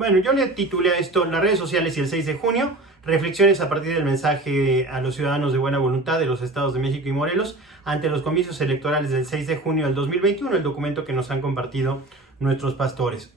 Bueno, yo le titulé a esto las redes sociales y el 6 de junio, reflexiones a partir del mensaje a los ciudadanos de buena voluntad de los estados de México y Morelos ante los comicios electorales del 6 de junio del 2021, el documento que nos han compartido nuestros pastores.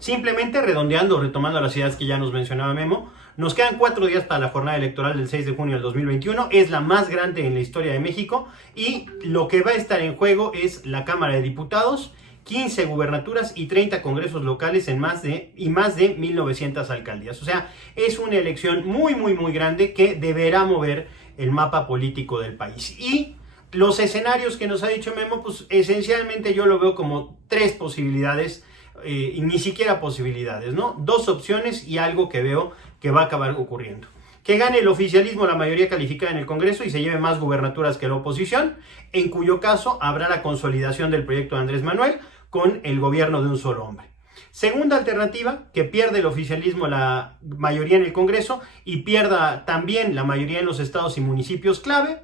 Simplemente redondeando, retomando las ideas que ya nos mencionaba Memo, nos quedan 4 días para la jornada electoral del 6 de junio del 2021, es la más grande en la historia de México y lo que va a estar en juego es la Cámara de Diputados, 15 gubernaturas y 30 congresos locales en más de 1,900 alcaldías. O sea, es una elección muy grande que deberá mover el mapa político del país. Y los escenarios que nos ha dicho Memo, pues esencialmente yo lo veo como 3 posibilidades, y ni siquiera posibilidades, ¿no? 2 opciones y algo que veo que va a acabar ocurriendo. Que gane el oficialismo la mayoría calificada en el Congreso y se lleve más gubernaturas que la oposición, en cuyo caso habrá la consolidación del proyecto de Andrés Manuel con el gobierno de un solo hombre. Segunda alternativa, que pierde el oficialismo la mayoría en el Congreso y pierda también la mayoría en los estados y municipios clave,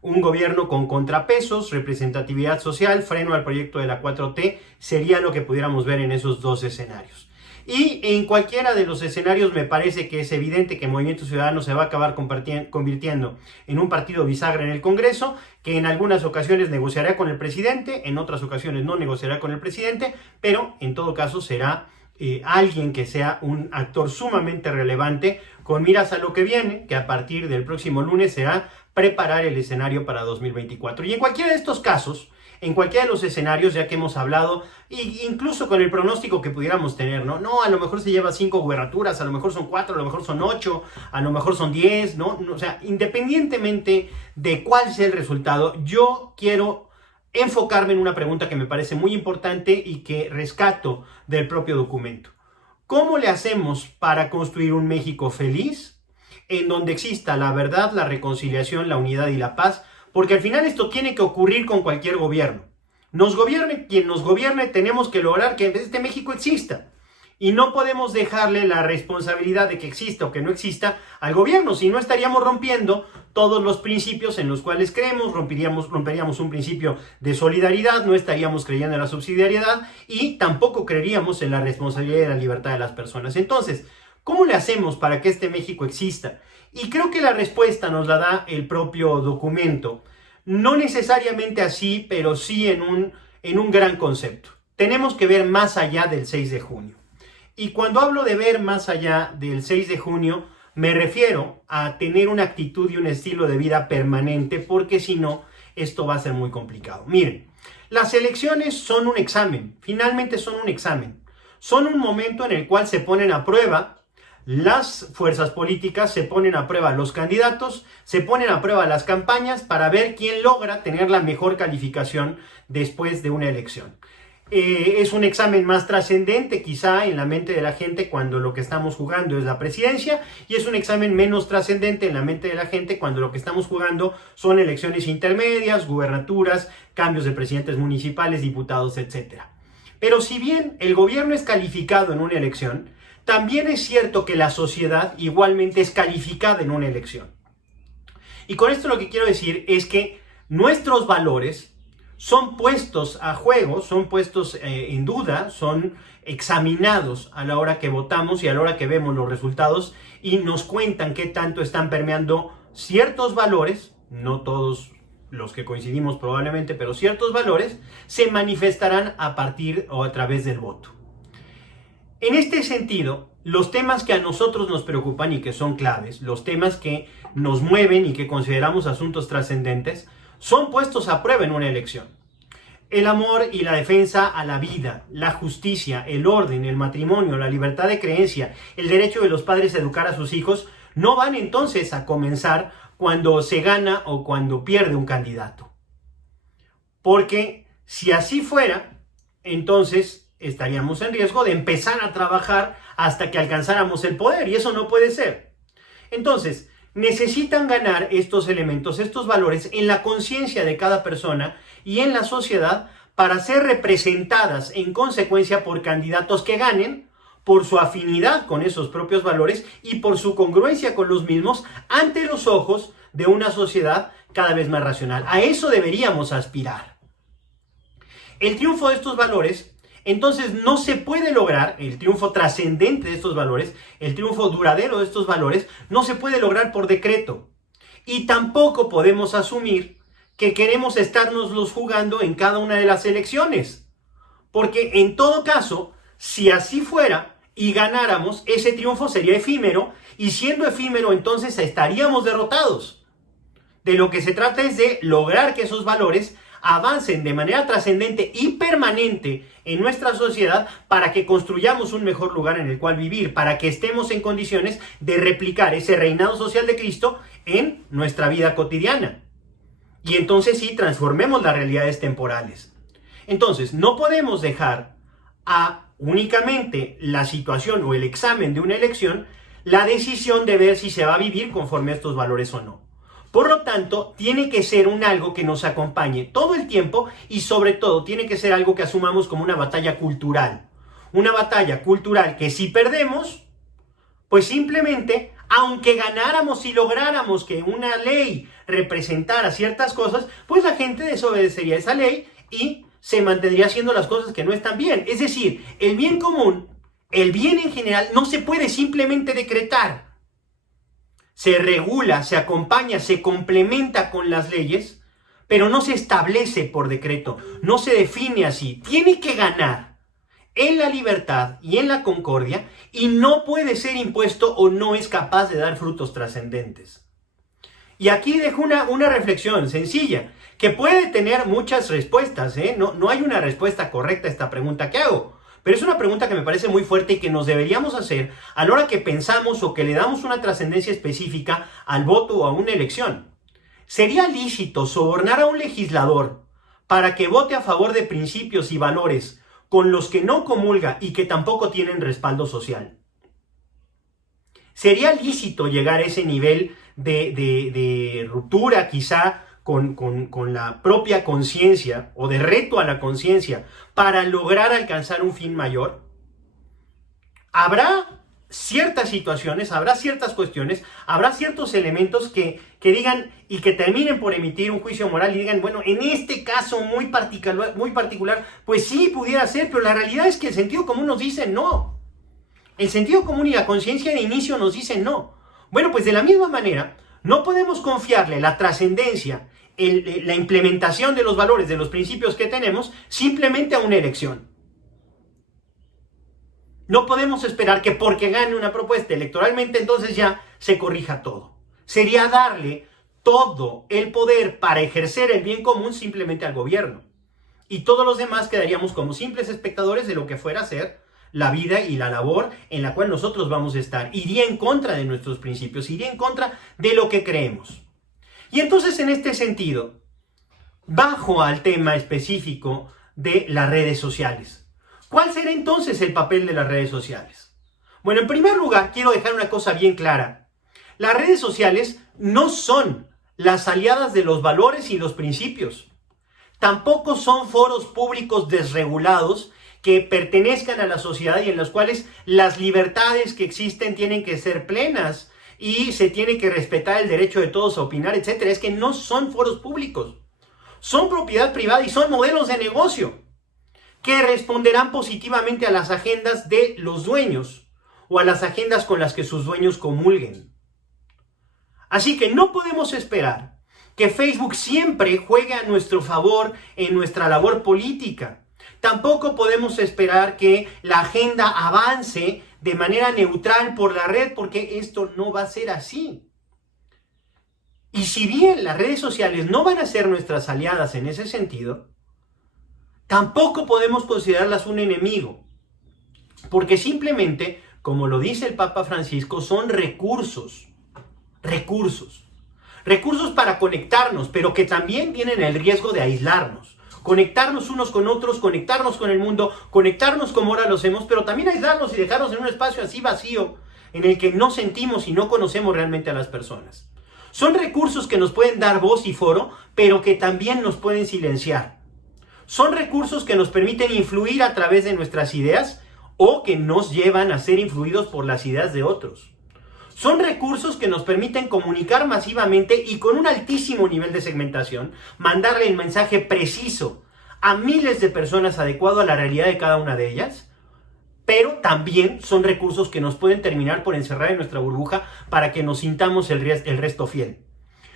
un gobierno con contrapesos, representatividad social, freno al proyecto de la 4T, sería lo que pudiéramos ver en esos 2 escenarios. Y en cualquiera de los escenarios me parece que es evidente que Movimiento Ciudadano se va a acabar convirtiendo en un partido bisagra en el Congreso, que en algunas ocasiones negociará con el presidente, en otras ocasiones no negociará con el presidente, pero en todo caso será alguien que sea un actor sumamente relevante con miras a lo que viene, que a partir del próximo lunes será preparar el escenario para 2024. Y en cualquiera de estos casos, en cualquiera de los escenarios, ya que hemos hablado, incluso con el pronóstico que pudiéramos tener, ¿no? A lo mejor se lleva 5 gubernaturas, a lo mejor son 4, a lo mejor son 8, a lo mejor son 10, ¿no? O sea, independientemente de cuál sea el resultado, yo quiero enfocarme en una pregunta que me parece muy importante y que rescato del propio documento. ¿Cómo le hacemos para construir un México feliz, en donde exista la verdad, la reconciliación, la unidad y la paz? Porque al final esto tiene que ocurrir con cualquier gobierno. Nos gobierne quien nos gobierne, tenemos que lograr que este México exista. Y no podemos dejarle la responsabilidad de que exista o que no exista al gobierno, si no estaríamos rompiendo todos los principios en los cuales creemos, romperíamos un principio de solidaridad, no estaríamos creyendo en la subsidiariedad y tampoco creeríamos en la responsabilidad y la libertad de las personas. Entonces, ¿cómo le hacemos para que este México exista? Y creo que la respuesta nos la da el propio documento. No necesariamente así, pero sí en un gran concepto. Tenemos que ver más allá del 6 de junio. Y cuando hablo de ver más allá del 6 de junio, me refiero a tener una actitud y un estilo de vida permanente, porque si no, esto va a ser muy complicado. Miren, las elecciones son un examen, finalmente son un examen. Son un momento en el cual se ponen a prueba las fuerzas políticas, se ponen a prueba los candidatos, se ponen a prueba las campañas para ver quién logra tener la mejor calificación después de una elección. Es un examen más trascendente quizá en la mente de la gente cuando lo que estamos jugando es la presidencia, y es un examen menos trascendente en la mente de la gente cuando lo que estamos jugando son elecciones intermedias, gubernaturas, cambios de presidentes municipales, diputados, etc. Pero si bien el gobierno es calificado en una elección, también es cierto que la sociedad igualmente es calificada en una elección. Y con esto lo que quiero decir es que nuestros valores son puestos a juego, son puestos en duda, son examinados a la hora que votamos y a la hora que vemos los resultados y nos cuentan qué tanto están permeando ciertos valores, no todos los que coincidimos probablemente, pero ciertos valores se manifestarán a partir o a través del voto. En este sentido, los temas que a nosotros nos preocupan y que son claves, los temas que nos mueven y que consideramos asuntos trascendentes, son puestos a prueba en una elección. El amor y la defensa a la vida, la justicia, el orden, el matrimonio, la libertad de creencia, el derecho de los padres a educar a sus hijos, no van entonces a comenzar cuando se gana o cuando pierde un candidato. Porque si así fuera, entonces estaríamos en riesgo de empezar a trabajar hasta que alcanzáramos el poder, y eso no puede ser. Entonces, necesitan ganar estos elementos, estos valores en la conciencia de cada persona y en la sociedad para ser representadas en consecuencia por candidatos que ganen, por su afinidad con esos propios valores y por su congruencia con los mismos ante los ojos de una sociedad cada vez más racional. A eso deberíamos aspirar. El triunfo de estos valores entonces no se puede lograr el triunfo trascendente de estos valores, el triunfo duradero de estos valores, no se puede lograr por decreto. Y tampoco podemos asumir que queremos estárnoslos jugando en cada una de las elecciones. Porque en todo caso, si así fuera y ganáramos, ese triunfo sería efímero, y siendo efímero entonces estaríamos derrotados. De lo que se trata es de lograr que esos valores avancen de manera trascendente y permanente en nuestra sociedad para que construyamos un mejor lugar en el cual vivir, para que estemos en condiciones de replicar ese reinado social de Cristo en nuestra vida cotidiana. Y entonces sí, transformemos las realidades temporales. Entonces, no podemos dejar a únicamente la situación o el examen de una elección la decisión de ver si se va a vivir conforme a estos valores o no. Por lo tanto, tiene que ser algo que nos acompañe todo el tiempo y sobre todo tiene que ser algo que asumamos como una batalla cultural. Una batalla cultural que si perdemos, pues simplemente, aunque ganáramos y lográramos que una ley representara ciertas cosas, pues la gente desobedecería esa ley y se mantendría haciendo las cosas que no están bien. Es decir, el bien común, el bien en general, no se puede simplemente decretar. Se regula, se acompaña, se complementa con las leyes, pero no se establece por decreto, no se define así. Tiene que ganar en la libertad y en la concordia y no puede ser impuesto o no es capaz de dar frutos trascendentes. Y aquí dejo una reflexión sencilla, que puede tener muchas respuestas, No hay una respuesta correcta a esta pregunta que hago, pero es una pregunta que me parece muy fuerte y que nos deberíamos hacer a la hora que pensamos o que le damos una trascendencia específica al voto o a una elección. ¿Sería lícito sobornar a un legislador para que vote a favor de principios y valores con los que no comulga y que tampoco tienen respaldo social? ¿Sería lícito llegar a ese nivel de ruptura quizá con la propia conciencia o de reto a la conciencia para lograr alcanzar un fin mayor? Habrá ciertas situaciones, habrá ciertas cuestiones, habrá ciertos elementos que digan y que terminen por emitir un juicio moral y digan, bueno, en este caso muy particular, pues sí pudiera ser, pero la realidad es que el sentido común nos dice no. El sentido común y la conciencia de inicio nos dicen no. Bueno, pues de la misma manera, no podemos confiarle la trascendencia, la implementación de los valores, de los principios que tenemos, simplemente a una elección. No podemos esperar que porque gane una propuesta electoralmente, entonces ya se corrija todo. Sería darle todo el poder para ejercer el bien común simplemente al gobierno. Y todos los demás quedaríamos como simples espectadores de lo que fuera a ser la vida y la labor en la cual nosotros vamos a estar. Iría en contra de nuestros principios, iría en contra de lo que creemos. Y entonces, en este sentido, bajo al tema específico de las redes sociales. ¿Cuál será entonces el papel de las redes sociales? Bueno, en primer lugar, quiero dejar una cosa bien clara. Las redes sociales no son las aliadas de los valores y los principios. Tampoco son foros públicos desregulados que pertenezcan a la sociedad y en los cuales las libertades que existen tienen que ser plenas y se tiene que respetar el derecho de todos a opinar, etc. Es que no son foros públicos. Son propiedad privada y son modelos de negocio que responderán positivamente a las agendas de los dueños o a las agendas con las que sus dueños comulguen. Así que no podemos esperar que Facebook siempre juegue a nuestro favor en nuestra labor política. Tampoco podemos esperar que la agenda avance de manera neutral por la red, porque esto no va a ser así. Y si bien las redes sociales no van a ser nuestras aliadas en ese sentido, tampoco podemos considerarlas un enemigo, porque simplemente, como lo dice el Papa Francisco, son recursos para conectarnos, pero que también tienen el riesgo de aislarnos. Conectarnos unos con otros, conectarnos con el mundo, conectarnos como ahora lo hacemos, pero también aislarnos y dejarnos en un espacio así vacío en el que no sentimos y no conocemos realmente a las personas. Son recursos que nos pueden dar voz y foro, pero que también nos pueden silenciar. Son recursos que nos permiten influir a través de nuestras ideas o que nos llevan a ser influidos por las ideas de otros. Son recursos que nos permiten comunicar masivamente y con un altísimo nivel de segmentación, mandarle el mensaje preciso a miles de personas adecuado a la realidad de cada una de ellas, pero también son recursos que nos pueden terminar por encerrar en nuestra burbuja para que nos sintamos el resto fiel.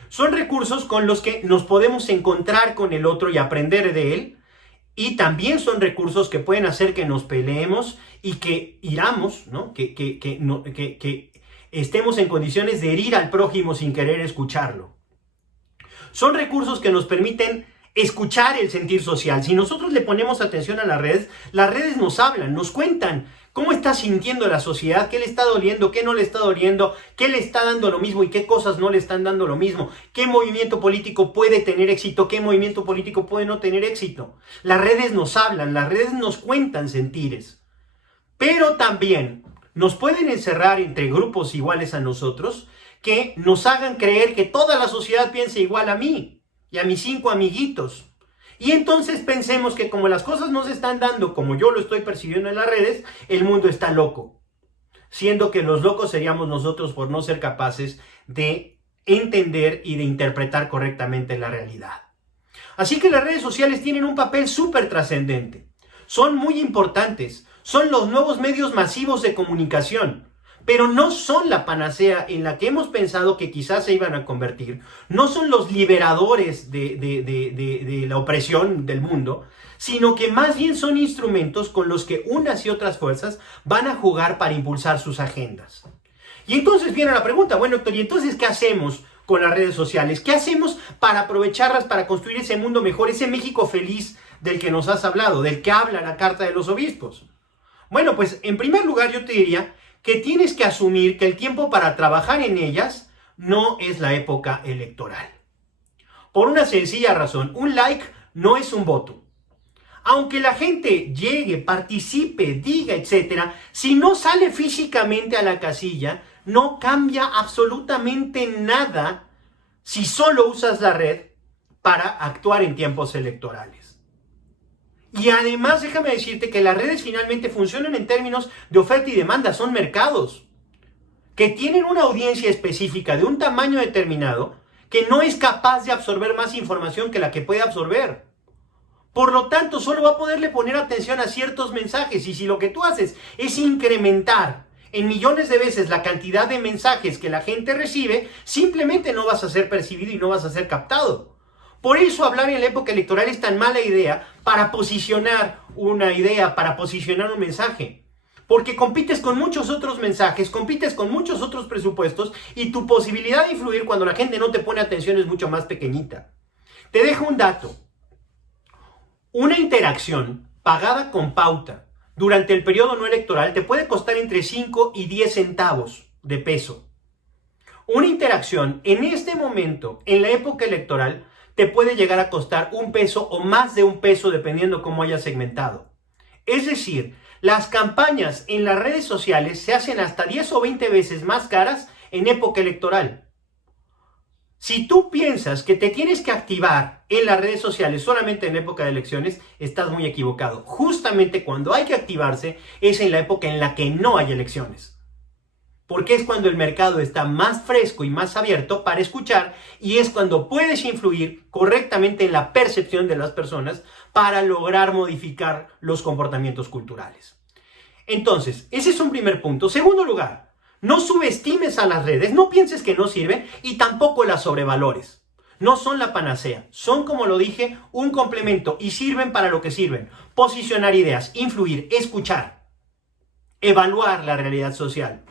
Son recursos con los que nos podemos encontrar con el otro y aprender de él, y también son recursos que pueden hacer que nos peleemos y que hiramos, ¿no? Que estemos en condiciones de herir al prójimo sin querer escucharlo. Son recursos que nos permiten escuchar el sentir social. Si nosotros le ponemos atención a las redes nos hablan, nos cuentan cómo está sintiendo la sociedad, qué le está doliendo, qué no le está doliendo, qué le está dando lo mismo y qué cosas no le están dando lo mismo, qué movimiento político puede tener éxito, qué movimiento político puede no tener éxito. Las redes nos hablan, las redes nos cuentan sentires, pero también nos pueden encerrar entre grupos iguales a nosotros que nos hagan creer que toda la sociedad piensa igual a mí y a mis 5 amiguitos. Y entonces pensemos que como las cosas no se están dando como yo lo estoy percibiendo en las redes, el mundo está loco. Siendo que los locos seríamos nosotros por no ser capaces de entender y de interpretar correctamente la realidad. Así que las redes sociales tienen un papel súper trascendente. Son muy importantes. Son los nuevos medios masivos de comunicación. Pero no son la panacea en la que hemos pensado que quizás se iban a convertir. No son los liberadores de la opresión del mundo, sino que más bien son instrumentos con los que unas y otras fuerzas van a jugar para impulsar sus agendas. Y entonces viene la pregunta, bueno, Héctor, ¿y entonces qué hacemos con las redes sociales? ¿Qué hacemos para aprovecharlas, para construir ese mundo mejor, ese México feliz del que nos has hablado, del que habla la Carta de los Obispos? Bueno, pues en primer lugar yo te diría que tienes que asumir que el tiempo para trabajar en ellas no es la época electoral. Por una sencilla razón, un like no es un voto. Aunque la gente llegue, participe, diga, etc., si no sale físicamente a la casilla, no cambia absolutamente nada si solo usas la red para actuar en tiempos electorales. Y además déjame decirte que las redes finalmente funcionan en términos de oferta y demanda, son mercados que tienen una audiencia específica de un tamaño determinado que no es capaz de absorber más información que la que puede absorber. Por lo tanto, solo va a poderle poner atención a ciertos mensajes, y si lo que tú haces es incrementar en millones de veces la cantidad de mensajes que la gente recibe, simplemente no vas a ser percibido y no vas a ser captado. Por eso hablar en la época electoral es tan mala idea para posicionar una idea, para posicionar un mensaje. Porque compites con muchos otros mensajes, compites con muchos otros presupuestos y tu posibilidad de influir cuando la gente no te pone atención es mucho más pequeñita. Te dejo un dato. Una interacción pagada con pauta durante el periodo no electoral te puede costar entre 5 y 10 centavos de peso. Una interacción en este momento, en la época electoral, te puede llegar a costar $1 o más de $1 dependiendo cómo hayas segmentado. Es decir, las campañas en las redes sociales se hacen hasta 10 o 20 veces más caras en época electoral. Si tú piensas que te tienes que activar en las redes sociales solamente en época de elecciones, estás muy equivocado. Justamente cuando hay que activarse es en la época en la que no hay elecciones. Porque es cuando el mercado está más fresco y más abierto para escuchar y es cuando puedes influir correctamente en la percepción de las personas para lograr modificar los comportamientos culturales. Entonces, ese es un primer punto. Segundo lugar, no subestimes a las redes, no pienses que no sirven y tampoco las sobrevalores. No son la panacea, son, como lo dije, un complemento y sirven para lo que sirven. Posicionar ideas, influir, escuchar, evaluar la realidad social.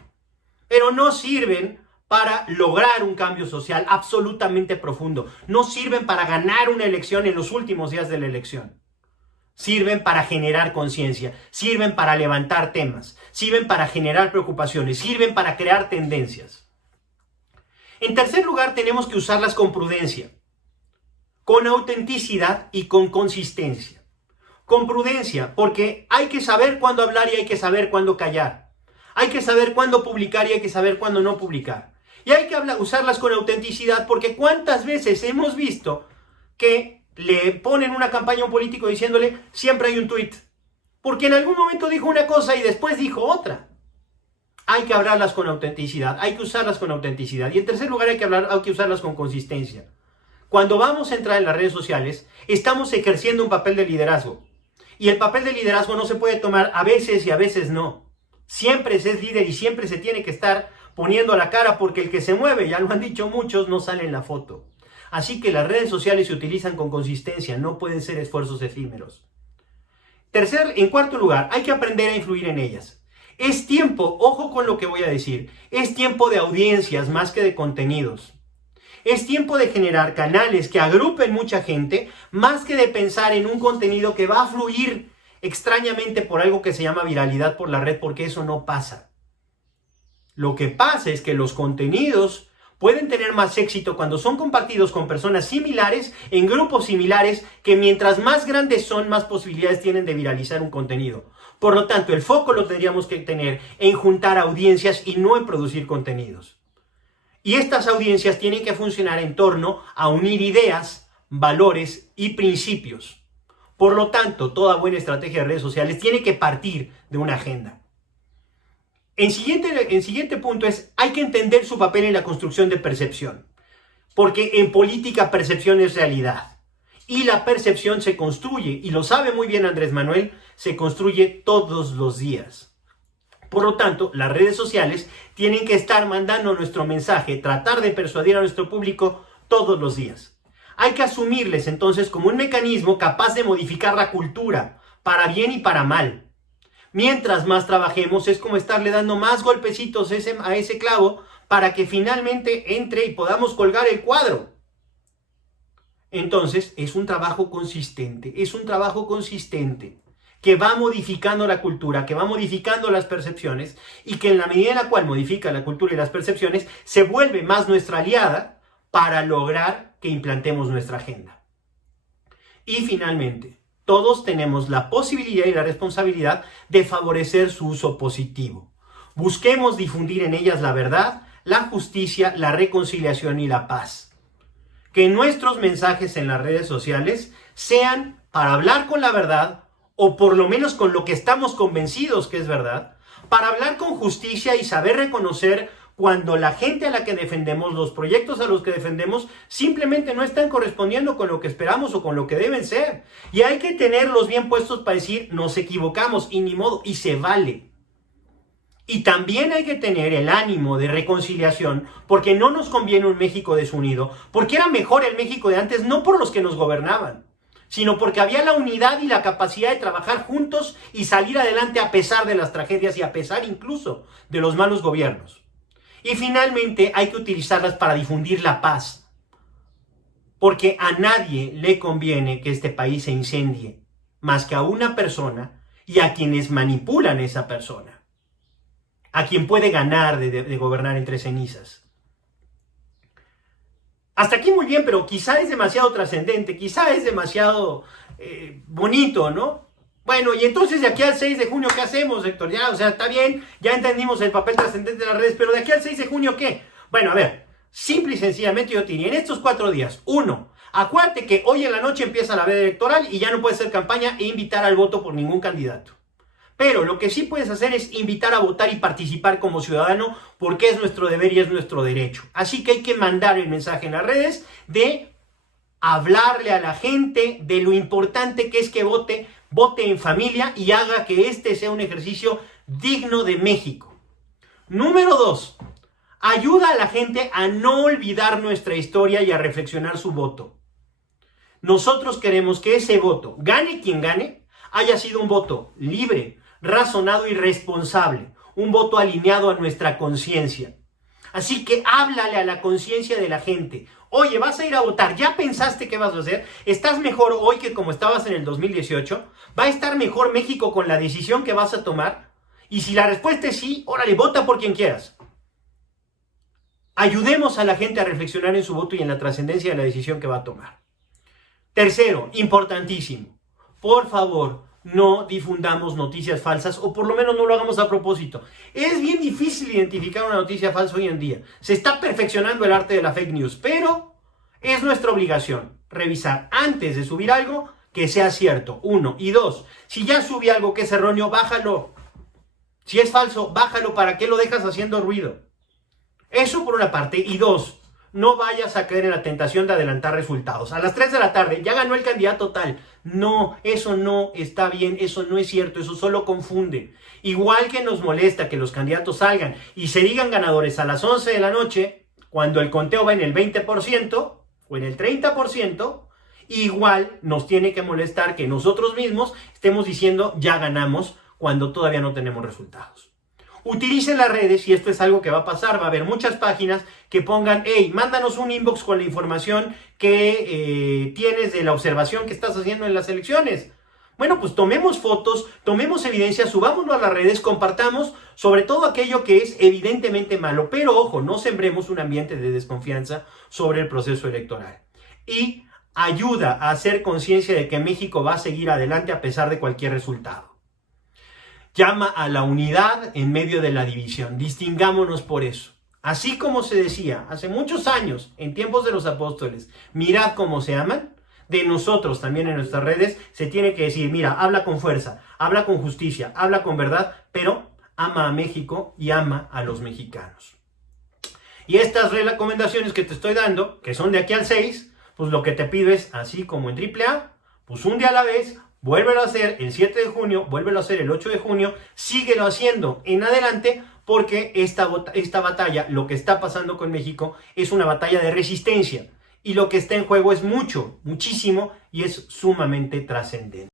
Pero no sirven para lograr un cambio social absolutamente profundo. No sirven para ganar una elección en los últimos días de la elección. Sirven para generar conciencia, sirven para levantar temas, sirven para generar preocupaciones, sirven para crear tendencias. En tercer lugar, tenemos que usarlas con prudencia, con autenticidad y con consistencia. Con prudencia, porque hay que saber cuándo hablar y hay que saber cuándo callar. Hay que saber cuándo publicar y hay que saber cuándo no publicar. Y hay que usarlas con autenticidad porque ¿cuántas veces hemos visto que le ponen una campaña a un político diciéndole siempre hay un tuit? Porque en algún momento dijo una cosa y después dijo otra. Hay que hablarlas con autenticidad, hay que usarlas con autenticidad. Y en tercer lugar hay que usarlas con consistencia. Cuando vamos a entrar en las redes sociales, estamos ejerciendo un papel de liderazgo. Y el papel de liderazgo no se puede tomar a veces y a veces no. Siempre se es líder y siempre se tiene que estar poniendo la cara, porque el que se mueve, ya lo han dicho muchos, no sale en la foto. Así que las redes sociales se utilizan con consistencia, no pueden ser esfuerzos efímeros. En cuarto lugar, hay que aprender a influir en ellas. Es tiempo, ojo con lo que voy a decir, es tiempo de audiencias más que de contenidos. Es tiempo de generar canales que agrupen mucha gente, más que de pensar en un contenido que va a fluir extrañamente por algo que se llama viralidad por la red, porque eso no pasa. Lo que pasa es que los contenidos pueden tener más éxito cuando son compartidos con personas similares, en grupos similares, que mientras más grandes son, más posibilidades tienen de viralizar un contenido. Por lo tanto, el foco lo tendríamos que tener en juntar audiencias y no en producir contenidos. Y estas audiencias tienen que funcionar en torno a unir ideas, valores y principios. Por lo tanto, toda buena estrategia de redes sociales tiene que partir de una agenda. El siguiente punto es, hay que entender su papel en la construcción de percepción. Porque en política percepción es realidad. Y la percepción se construye, y lo sabe muy bien Andrés Manuel, se construye todos los días. Por lo tanto, las redes sociales tienen que estar mandando nuestro mensaje, tratar de persuadir a nuestro público todos los días. Hay que asumirles entonces como un mecanismo capaz de modificar la cultura, para bien y para mal. Mientras más trabajemos, es como estarle dando más golpecitos a ese clavo para que finalmente entre y podamos colgar el cuadro. Entonces, es un trabajo consistente, que va modificando la cultura, que va modificando las percepciones y que en la medida en la cual modifica la cultura y las percepciones, se vuelve más nuestra aliada para lograr que implantemos nuestra agenda. Y finalmente, todos tenemos la posibilidad y la responsabilidad de favorecer su uso positivo. Busquemos difundir en ellas la verdad, la justicia, la reconciliación y la paz. Que nuestros mensajes en las redes sociales sean para hablar con la verdad, o por lo menos con lo que estamos convencidos que es verdad, para hablar con justicia y saber reconocer cuando la gente a la que defendemos, los proyectos a los que defendemos, simplemente no están correspondiendo con lo que esperamos o con lo que deben ser. Y hay que tenerlos bien puestos para decir, nos equivocamos y ni modo, y se vale. Y también hay que tener el ánimo de reconciliación, porque no nos conviene un México desunido, porque era mejor el México de antes, no por los que nos gobernaban, sino porque había la unidad y la capacidad de trabajar juntos y salir adelante a pesar de las tragedias y a pesar incluso de los malos gobiernos. Y finalmente hay que utilizarlas para difundir la paz, porque a nadie le conviene que este país se incendie, más que a una persona y a quienes manipulan esa persona, a quien puede ganar de gobernar entre cenizas. Hasta aquí muy bien, pero quizá es demasiado trascendente, quizá es demasiado bonito, ¿no? Bueno, y entonces de aquí al 6 de junio, ¿qué hacemos, Héctor? Ya, o sea, está bien, ya entendimos el papel trascendente de las redes, pero de aquí al 6 de junio, ¿qué? Bueno, a ver, simple y sencillamente yo te diría, en estos 4 días, 1, acuérdate que hoy en la noche empieza la veda electoral y ya no puedes hacer campaña e invitar al voto por ningún candidato. Pero lo que sí puedes hacer es invitar a votar y participar como ciudadano, porque es nuestro deber y es nuestro derecho. Así que hay que mandar el mensaje en las redes de hablarle a la gente de lo importante que es que vote en familia y haga que este sea un ejercicio digno de México. Número 2, ayuda a la gente a no olvidar nuestra historia y a reflexionar su voto. Nosotros queremos que ese voto, gane quien gane, haya sido un voto libre, razonado y responsable, un voto alineado a nuestra conciencia. Así que háblale a la conciencia de la gente. Oye, vas a ir a votar, ¿ya pensaste qué vas a hacer? ¿Estás mejor hoy que como estabas en el 2018? ¿Va a estar mejor México con la decisión que vas a tomar? Y si la respuesta es sí, órale, vota por quien quieras. Ayudemos a la gente a reflexionar en su voto y en la trascendencia de la decisión que va a tomar. Tercero, importantísimo, por favor, no difundamos noticias falsas, o por lo menos no lo hagamos a propósito. Es bien difícil identificar una noticia falsa hoy en día. Se está perfeccionando el arte de la fake news, pero es nuestra obligación revisar antes de subir algo que sea cierto, 1. Y 2, si ya subí algo que es erróneo, bájalo. Si es falso, bájalo. ¿Para qué lo dejas haciendo ruido? Eso por una parte. Y 2, no vayas a caer en la tentación de adelantar resultados. A las 3 de la tarde ya ganó el candidato tal. No, eso no está bien, eso no es cierto, eso solo confunde. Igual que nos molesta que los candidatos salgan y se digan ganadores a las 11 de la noche, cuando el conteo va en el 20% o en el 30%, igual nos tiene que molestar que nosotros mismos estemos diciendo ya ganamos cuando todavía no tenemos resultados. Utilicen las redes y esto es algo que va a pasar. Va a haber muchas páginas que pongan, hey, mándanos un inbox con la información que tienes de la observación que estás haciendo en las elecciones. Bueno, pues tomemos fotos, tomemos evidencia, subámoslo a las redes, compartamos sobre todo aquello que es evidentemente malo. Pero ojo, no sembremos un ambiente de desconfianza sobre el proceso electoral. Y ayuda a hacer conciencia de que México va a seguir adelante a pesar de cualquier resultado. Llama a la unidad en medio de la división. Distingámonos por eso. Así como se decía hace muchos años, en tiempos de los apóstoles, mirad cómo se aman, de nosotros también en nuestras redes se tiene que decir, mira, habla con fuerza, habla con justicia, habla con verdad, pero ama a México y ama a los mexicanos. Y estas recomendaciones que te estoy dando, que son de aquí al 6, pues lo que te pido es, así como en AAA, pues un día a la vez. Vuélvelo a hacer el 7 de junio, vuélvelo a hacer el 8 de junio, síguelo haciendo en adelante porque esta batalla, lo que está pasando con México, es una batalla de resistencia y lo que está en juego es mucho, muchísimo y es sumamente trascendente.